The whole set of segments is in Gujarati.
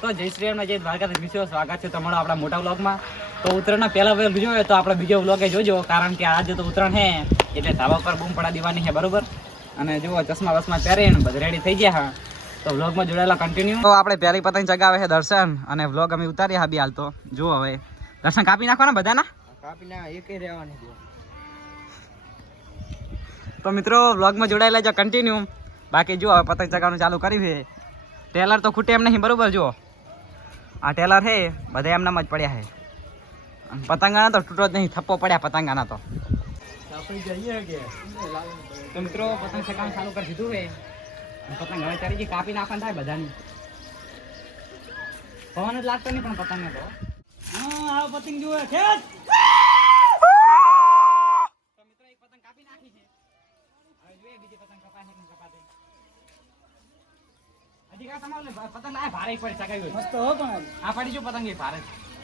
તો જય શ્રી રામ જય દ્વારકાધીશ મિત્રો, સ્વાગત છે તમારો આપણા મોટા વ્લોગમાં. તો ઉત્તરાયણના પહેલા વ્લોગ જોયો તો આપણે બીજો વ્લોગે જોજો, કારણ કે આજે તો ઉત્તરાયણ હે એટલે ધાબા પર બૂમ પડા દેવાની છે, બરોબર. અને જુઓ ચશ્મા વસમાં પહેરીને બધે રેડી થઈ ગયા હા. તો વ્લોગમાં જોડાયેલા કન્ટિન્યુ. તો આપણે પહેલી પતંગ ચગાવે છે દર્શન, અને વ્લોગ અમે ઉતારીએ હા બી હાલ. તો જુઓ હવે દર્શન કાપી નાખવાના બધાના, કાપી ના એક રહેવાની. તો મિત્રો વ્લોગમાં જોડાયેલા જો કન્ટિન્યુ. બાકી જો હવે પતંગ ચગાવવાનું ચાલુ કર્યું છે. ટેલર તો ખૂટે એમ નહીં, બરોબર. જો આ ટેલર છે બધા એમનામ જ પડ્યા છે. પતંગાના તો તૂટો જ નહીં, થપ્પો પડ્યા પતંગાના તો. તો મિત્રો પતંગ ચગાવવાનું ચાલુ કરી દીધું છે. પતંગ હવે ચડી ગઈ, કાપી નાખવાનું થાય બધાની. પવન જ લાગતો નહીં પણ પતંગને તો. હા પતંગ જુએ છે. તો મિત્રો એક પતંગ કાપી નાખી છે. હવે જોઈએ બીજી પતંગ કપાય કે કપાતે. હજી કા તમારે પતંગ લાય ભારે પડી સગાવ્યો મસ્ત હો, પણ આ પડી જો પતંગ એ ભારે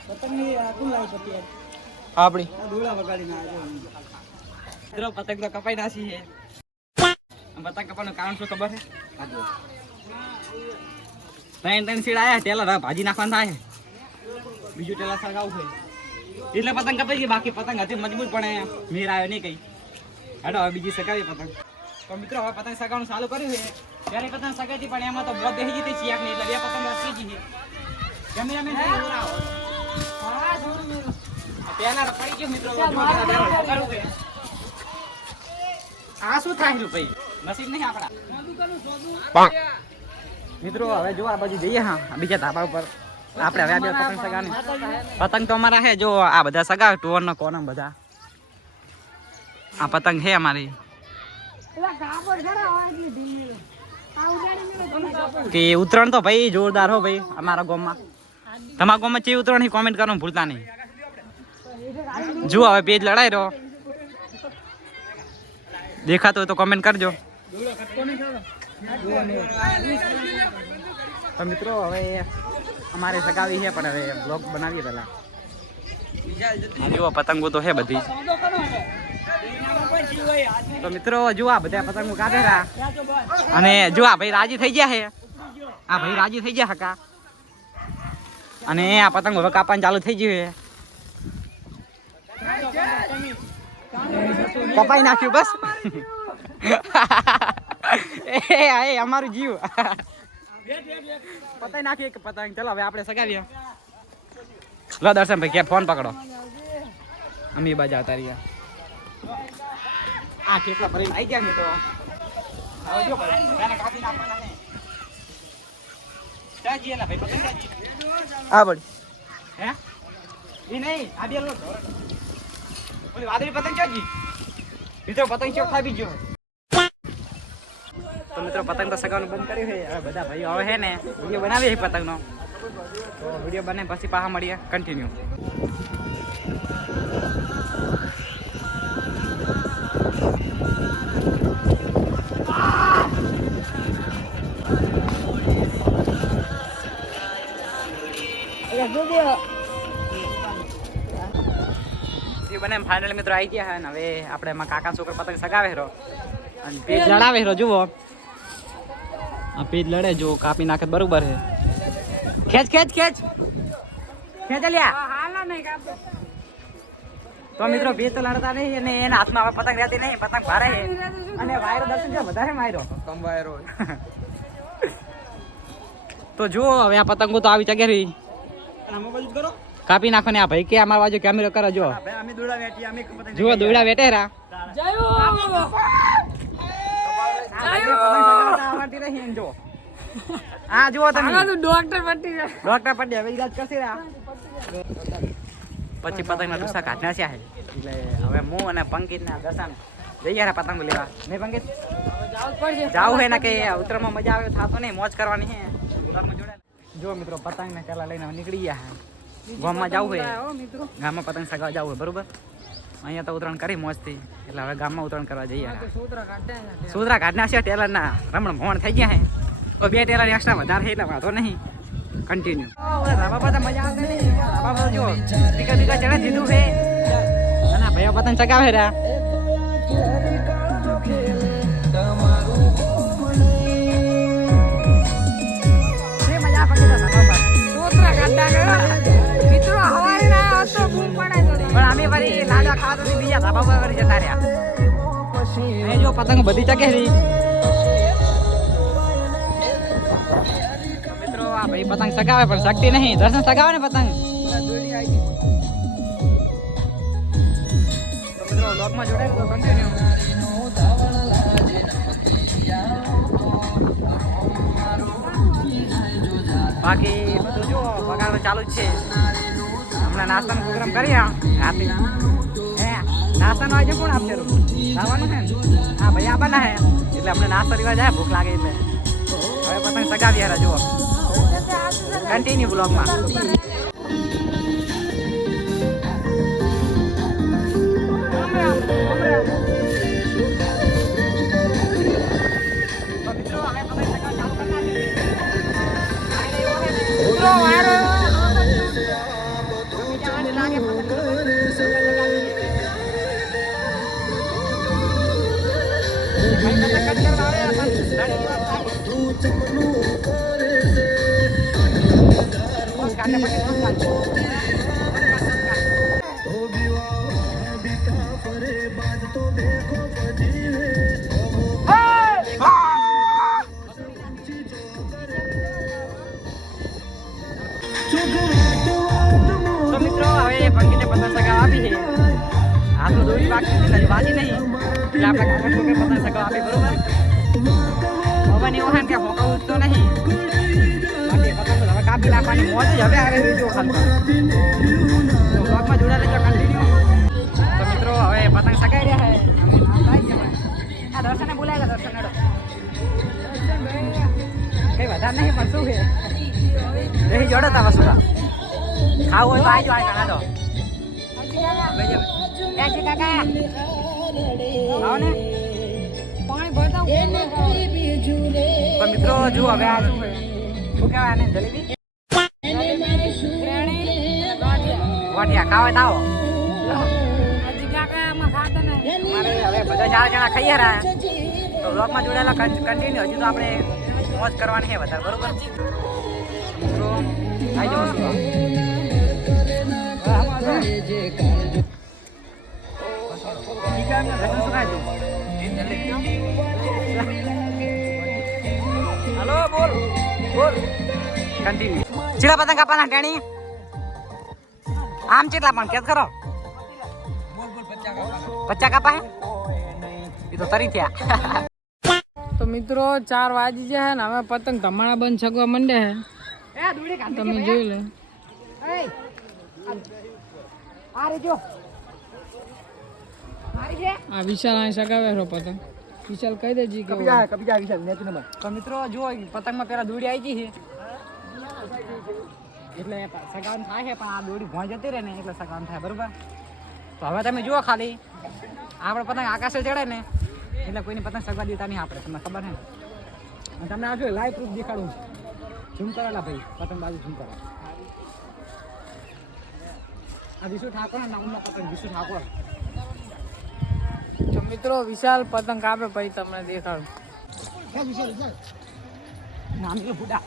પતંગ ની કુલ લાવી પતી આપડી દોડા વગાડી ના મિત્રો પતંગ તો કપાઈ નાસી છે. પતંગ કપાવાનું કારણ શું ખબર છે? આ જો ત્રણ સીડ આયા, ટેલર ભાજી નાખવાનું થાય, બીજું ટેલર સગાવું છે એટલે પતંગ કપાઈ ગઈ. બાકી પતંગ હતી મજબૂત પણ મેર આવ્યો નહીં કઈ. હેડો હવે બીજી સગાવી પતંગ. તો મિત્રો હવે પતંગ સગાવવાનું ચાલુ કર્યું છે. ત્યારે પતંગ સગાઈ હતી પણ એમાં તો બહુ બેસી જતી ચિયાક નહીં, એટલે બે પતંગ અટકી ગઈ છે. ગમે એમ પેલા પડી ગયો મિત્રો. આ શું થાય છે ભાઈ, નસીબ નહીં આપણા મિત્રો. હવે જો આ બાજુ જઈએ હા બીજા ધાબા ઉપર આપણે. હવે આ બે પતંગ સગાવવાની. પતંગ તો અમારા હે, જો આ બધા સગાવે ટોર ના કોના બધા. આ પતંગ છે અમારી. કે ઉત્તરાયણ તો ભાઈ જોરદાર હો ભાઈ અમારા ગામમાં. તમારા ગામમાં ચેવી ઉત્તરાયણ કોમેન્ટ કરવાનું ભૂલતા નહીં. જુઓ હવે પેજ લડાઈ રહ્યો, દેખાતો હોય તો કોમેન્ટ કરજો. તો મિત્રો હવે અમારે સગાવી છે પણ હવે બ્લોગ બનાવીએ પેલા. જુઓ પતંગો તો છે બધી. તો મિત્રો જુઓ આ બધા પતંગો કાઢેલા, અને જો આ ભાઈ રાજી થઈ ગયા છે. આ ભાઈ રાજી થઈ ગયા હકા, અને આ પતંગ હવે કાપવાનું ચાલુ થઈ ગયું છે. કપાઈ નાખ્યું બસ. એ અમારું જીવ પતાઈ નાખીએ કે પતંગ. ચલો હવે આપણે સગાવીએ. લો દર્શન ભાઈ કે ફોન પકડો, અમી બાજુ આવતા રહ્યા. આ કેટલા ભરીને આવી ગયા મિત્રો. હવે જો ભાઈ કાપી નાખવાના છે. ચાજી એલા ભાઈ પતંગ ચાજી. આ બડી હે ઈ નહીં આ બે લો. ઓલી વાદળી પતંગ ચાજી મિત્રો. પતંગ ચોક ખાવી ગયો. તો મિત્રો પતંગ તો સગાવવાનું બંધ કર્યું છે. હવે બધા ભાઈઓ હવે છે ને વિડીયો બનાવીએ છે પતંગનો. તો વિડીયો બને પછી પાછા મળીએ કન્ટિન્યુ. બને ફાઇનલ મિત્રો આવી ગયા ને. હવે આપણે એમાં કાકા છોકરા પતંગ સગાવે રો અને પેજ લડાવે રો. જુઓ આ પેજ લડે, જો કાપી નાખે બરોબર છે. ખેંચ ખેંચ ખેંચ ખેંચ લ્યા. તો મિત્રો પેજ તો લડતા નહીં, અને એના હાથમાં હવે પતંગ રહેતી નહીં, પતંગ ભારે છે. અને વાયરો દર્શન છે વધારે વાયરો કમ વાયરો. તો જુઓ હવે આ પતંગો તો આવી ચગે રહી, કરો કાપી નાખો ને. આ ભાઈ કે અમારા બાજુ કેમેરો કરો. જો જુઓ દોડા વેટેરા. હા જુઓ તમે ડોક્ટર પટ્ટી હવે ઈલાજ કરશે. પછી પતંગના ટુસા કાઢના છે એટલે હવે હું અને પંકિત ના દર્શન જઈએ પતંગ લેવા. નહીં પંકિત જાવ હે ને કે ઉત્તરાયણમાં મજા આવે થતો નહીં, મોજ કરવાની છે. જો મિત્રો પતંગ ને પેલા લઈને નીકળી ગયા હે. ગામમાં જવું હોય, ગામમાં પતંગ સગાવા જવું હોય બરોબર. અહીંયા તો ઉત્તરાયણ કરી મોજથી, એટલે હવે ગામમાં ઉત્તરાયણ કરવા જઈએ. સોદરા કાઢના છે ટેલર ના રમણ ભવણ થઈ ગયા હે. તો બે ટેલર એક્સ્ટ્રા વધારે છે એટલે વાંધો નહીં. કન્ટિન્યુ મજા આવતી નહીં. જો સ્પીકર બીકર ચડે દીધું છે, અને ભાઈઓ પતંગ ચગાવે રહ્યા. મજા પકડી ખાવા તો બીજા ધાબા પર જતા રહ્યા. એ જો પતંગ બધી ચકેલી. મિત્રો આ ભાઈ પતંગ ચગાવે પણ શક્તિ નહીં. દર્શન ચગાવે ને પતંગ. તો મિત્રો લોકમાં જોડાય તો કન્ટિન્યુ. બાકી બધું જો વગાડો ચાલુ જ છે. હમણાં નાસ્તાનો પ્રોગ્રામ કરીએ રાતે. નાસ્તાનો આજે કોણ આપશે? લાવવાનું છે ને? હા ભાઈ આવવાના હે એટલે અમને નાસ્તો લેવા જાય. ભૂખ લાગે એટલે હવે પતંગ સગાવી યાર. જુઓ કન્ટિન્યુ બ્લોગમાં. તો મિત્રો હવે પંખીને પતંગ સગાવ આપી છે. હાથ તો દોરી બાકી વાજી નહીં એટલે આપણે કાકા છોકરે પતંગ સગાવ આપી. બરોબર પવન એવો હોય કે હોકાવું તો નહીં. બાકી પતંગ હવે કાપી નાખવાની મોજ જ હવે આવે છે. જો ખાલી બ્લોગમાં જોડાયેલા જો કન્ટિન્યુ. તો મિત્રો હવે પતંગ સગાઈ રહ્યા છે. આ દર્શને બોલાયેલા. દર્શન હેડો કઈ વધારે નહીં પણ શું છે રહી જોડો તા વસુલા ખાવું હોય તો આવી જાય કાકા. તો કાકા આવો ને પાણી ભરતા. તો મિત્રો જુઓ હવે આ શું કહેવાય ને જલેબી વાટિયા ખાવા તો આવો. હવે બધા 4 જણા ખાઈ રહ્યા. તો બ્લોગમાં જોડાયેલા કન્ટિન્યુ. હજુ તો આપણે મોજ કરવાની છે વધારે. બરોબર મિત્રો આવી જાઓ શું હલો બોલ બોલ કન્ટિન્યુ. ચીડા પતંગ કાપવાના ટેણી આમ કેટલા પણ કેદ કરો. 50 કાપા હે એ તો તરી થયા. તો મિત્રો 4 વાગી જાય ને હવે પતંગ ધમાણા બંધ છગવા માંડે છે. તમે જોઈ લો. આ વિશાલ અહીં સગાવે છો પતંગ. વિશાલ કહી દેજી કે તો મિત્રો જો પતંગમાં પેલા દોડી આવી ગઈ છે એટલે સગાવન થાય છે. પણ આ દોડી ભોંય જતી રહે ને એટલે સગાવન થાય. બરોબર તો હવે તમે જુઓ ખાલી આપણે પતંગ આકાશે ચડે ને એટલે કોઈની પતંગ સગવા દેતા નહીં આપણે. તમને ખબર છે ને? તમને આ જો લાઈવ પ્રૂફ દેખાડું. ઝૂમ કરેલા ભાઈ પતંગ બાજુ ઝૂમ કરો. આ વિશુ ઠાકોર નામનો પતંગ. વિશુ ઠાકોર. તો મિત્રો વિશાલ પતંગ કાપે પછી તમને દેખાડું. નામ કે ફૂટા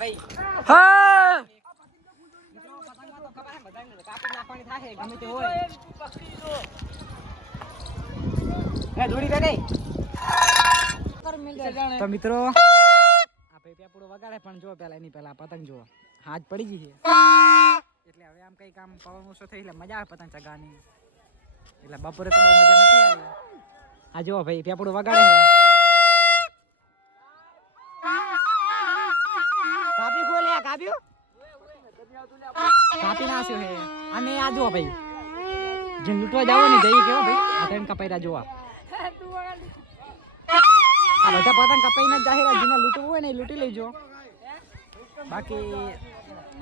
ભાઈ. હા કાપી નાખવાની થાય ગમે તે હોય. તો મિત્રો આ ભાઈ પેપડો વગાડે પણ જો પેલા એની પેલા પતંગ જો હાથ પડી ગઈ છે એટલે હવે આમ કઈ કામ પવન ઓછો થઈ એટલે મજા આવે પતંગ ચગાવવાની. એટલે બપોરે તો બહુ મજા નથી આવી. આ જો ભાઈ પેપડો વગાડે છે. કાપી ખોલ્યા કાપ્યું કાપી નાખ્યો હે. અને આ જો ભાઈ જે લૂંટવા જાવ ને જઈ કેવો ભાઈ આ ટાઈમ કપાઈ જોવા. આ બધા પતંગ કપાઈને જાહેર જેને લૂંટવું હોય ને એ લૂંટી લેજો. બાકી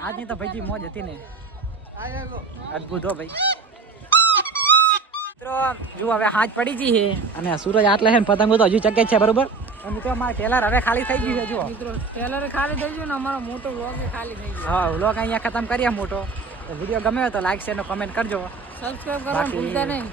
આજની તો ભાઈજી મોજ હતી ને અદભુત હો ભાઈ. મિત્રો જો હવે હાથ પડી ગઈ છે અને સૂરજ આટલે છે ને પતંગો તો હજુ ચગે છે. બરોબર મિત્રો અમારે ટેલર હવે ખાલી થઈ ગયું છે. જો મિત્રો ટેલર ખાલી થઈ ગયું ને અમારો મોટો વ્લોગ ખાલી થઈ ગયો. હા વ્લોગ અહીંયા ખતમ કરીએ મોટો. વિડીયો ગમે તો લાઈક શેર ને કમેન્ટ કરજો. સબસ્ક્રાઇબ કરવાનું ભૂલતા નહીં.